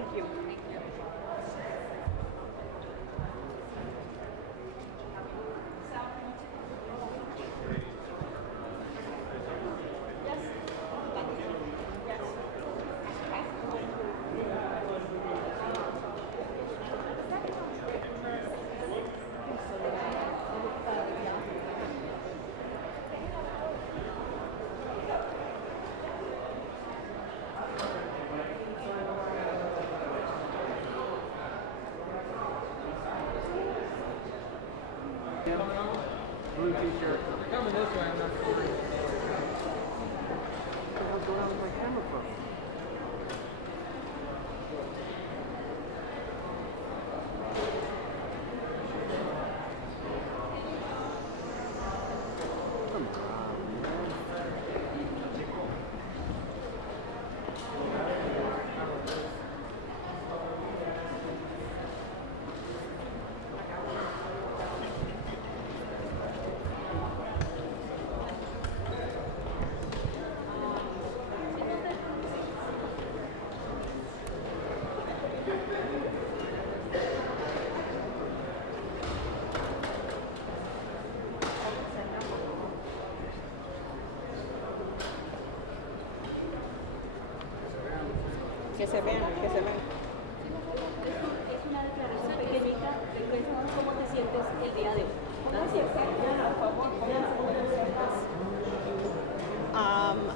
Thank you. Blue t-shirt. Coming this way, I'm not sure. What's going on with my camera phone? Come on, man. Que se vean, que se vean. Es una declaración pequeñita. Cuéntanos cómo te sientes el día de hoy.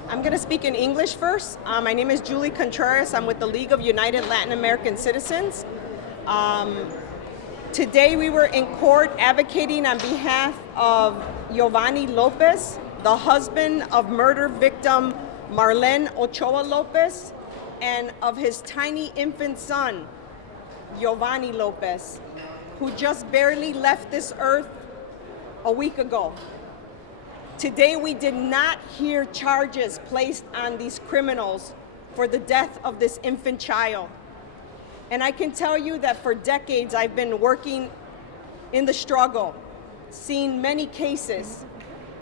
I'm going to speak in English first. My name is Julie Contreras. I'm with the League of United Latin American Citizens. Today we were in court advocating on behalf of Ochoa-Lopez, the husband of murder victim Marlen Ochoa-Lopez, and of his tiny infant son, Ochoa-Lopez, who just barely left this earth a week ago. Today, we did not hear charges placed on these criminals for the death of this infant child. And I can tell you that for decades, I've been working in the struggle, seen many cases,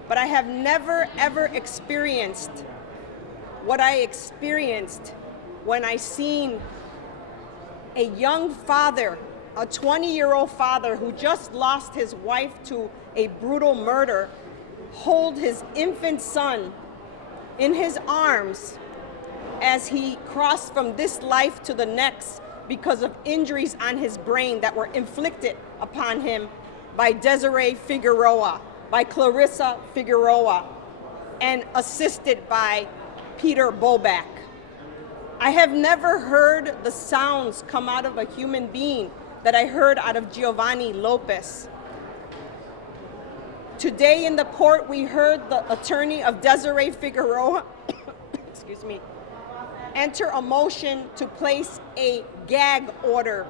but I have never, ever experienced what I experienced when I seen a young father, a 20-year-old father who just lost his wife to a brutal murder, hold his infant son in his arms as he crossed from this life to the next because of injuries on his brain that were inflicted upon him by Desiree Figueroa, by Clarissa Figueroa, and assisted by Peter Boback. I have never heard the sounds come out of a human being that I heard out of Ochoa-Lopez. Today in the court, we heard the attorney of Desiree Figueroa, excuse me, enter a motion to place a gag order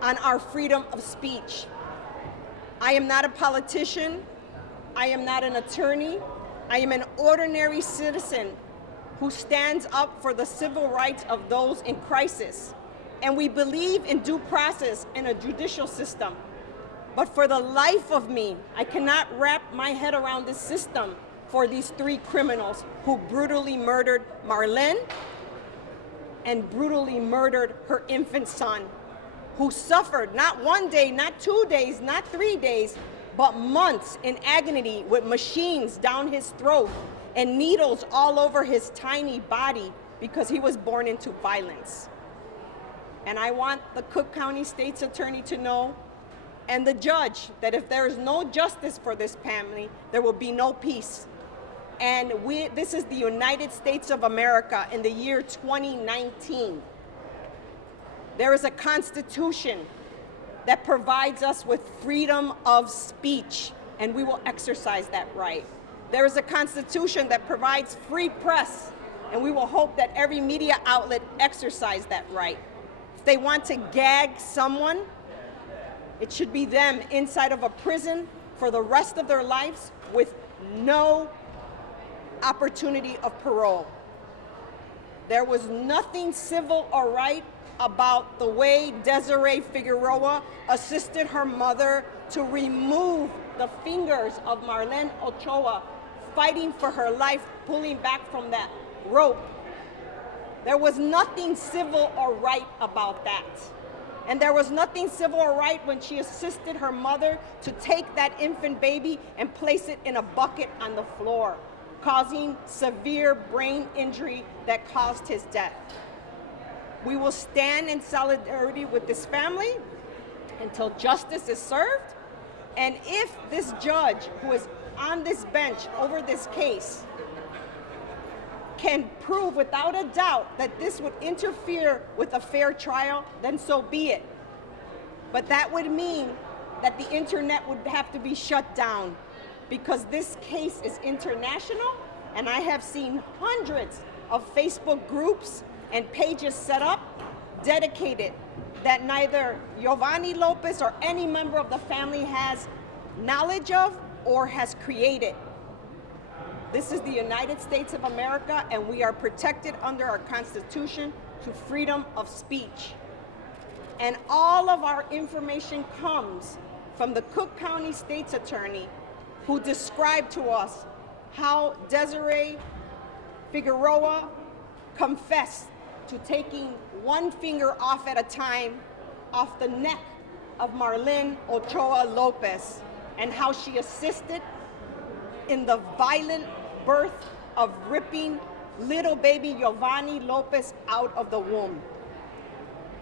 on our freedom of speech. I am not a politician. I am not an attorney. I am an ordinary citizen who stands up for the civil rights of those in crisis. And we believe in due process and a judicial system. But for the life of me, I cannot wrap my head around this system for these three criminals who brutally murdered Marlen and brutally murdered her infant son, who suffered not 1 day, not 2 days, not 3 days, but months in agony with machines down his throat and needles all over his tiny body because he was born into violence. And I want the Cook County State's Attorney to know, and the judge, that if there is no justice for this family, there will be no peace. And this is the United States of America in the year 2019. There is a constitution that provides us with freedom of speech, and we will exercise that right. There is a constitution that provides free press, and we will hope that every media outlet exercise that right. If they want to gag someone, it should be them inside of a prison for the rest of their lives with no opportunity of parole. There was nothing civil or right about the way Desiree Figueroa assisted her mother to remove the fingers of Marlen Ochoa, fighting for her life, pulling back from that rope. There was nothing civil or right about that. And there was nothing civil or right when she assisted her mother to take that infant baby and place it in a bucket on the floor, causing severe brain injury that caused his death. We will stand in solidarity with this family until justice is served. And if this judge who is on this bench over this case can prove without a doubt that this would interfere with a fair trial, then so be it. But that would mean that the internet would have to be shut down, because this case is international, and I have seen hundreds of Facebook groups and pages set up dedicated that neither Ochoa-Lopez or any member of the family has knowledge of or has created. This is the United States of America, and we are protected under our Constitution to freedom of speech. And all of our information comes from the Cook County State's Attorney, who described to us how Desiree Figueroa confessed to taking one finger off at a time off the neck of Marlen Ochoa-Lopez, and how she assisted in the violent birth of ripping little baby Ochoa-Lopez out of the womb.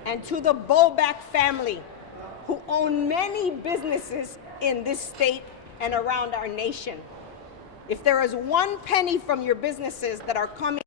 And to the Bowback family, who own many businesses in this state and around our nation, if there is one penny from your businesses that are coming